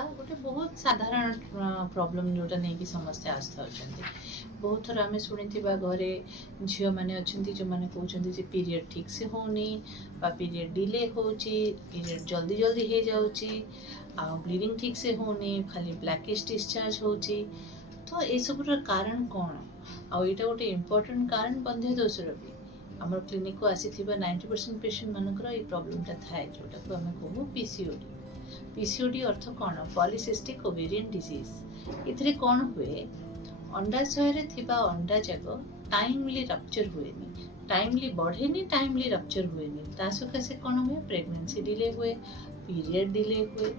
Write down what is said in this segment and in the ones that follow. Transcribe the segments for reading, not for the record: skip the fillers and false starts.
गोटे बहुत साधारण प्रॉब्लम जोटा नहीं कि समस्या आस्था बहुत थर आम शुणी घरे झील मैंने अच्छा जो मैंने कहते जे पीरियड ठीक से होनी पीरियड डिले हो पीरियड जल्दी जल्दी हो जाऊँगी ब्लीडिंग ठीक से होनी खाली ब्लैकिश डिस्चार्ज हो तो ये सब कारण कौन आईटा गोटे इम्पोर्टेंट कारण बंध्य दोषर भी आम क्लिनिक को आसी 90% पेशेंट मानकर ये प्रोब्लेमटा थाए जोटा को आम कहूँ पीसीओडी पीसीओडी अर्थ कौन पॉलीसिस्टिक ओवेरियन डिजीज इथिरे कौन हुए अंडाशय थिबा अंडा जाक टाइमली रप्चर हुए टाइमली बढ़ेनी टाइमली रप्चर हुए ता सकाशे कौन हुए प्रेगनेंसी डिले हुए पीरियड डिले हुए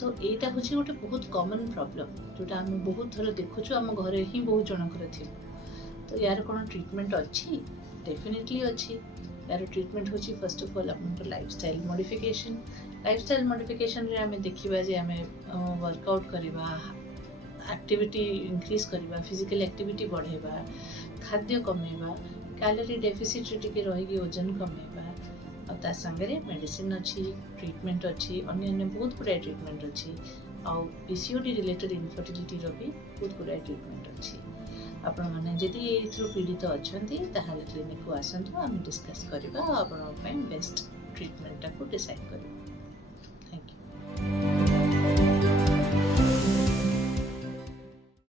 तो यहाँ हूँ गोटे बहुत कॉमन प्रॉब्लम जोटा आम बहुत थर देखुचु आम घरे ही बहुत जनकर थी तो यार कौन ट्रीटमेंट अच्छी डेफिनेटली अच्छी यार ट्रीटमेंट होची first of all upon lifestyle modification रे आम देखा जे आम वर्कआउट करवा एक्टिविटी इंक्रीज करवा फिजिकल एक्टिविटी बढ़ेबा खाद्य कमेबा कैलोरी डेफिसिट टिके रही ओजन कमेबा आ संगे मेडिसिन अच्छी ट्रीटमेंट अच्छी अन्य बहुत गुड़ाए ट्रीटमेंट अच्छी आउ पीसीओडी रिलेटेड इनफर्टिलिटी भी बहुत गुड़ाए ट्रीटमेंट अच्छी आपण मैंने जदि ये पीड़ित अच्छा क्लिनिक को आसतु आम डिस्कस करवा आप बेस्ट ट्रीटमेंटा को डिसाइड करवा।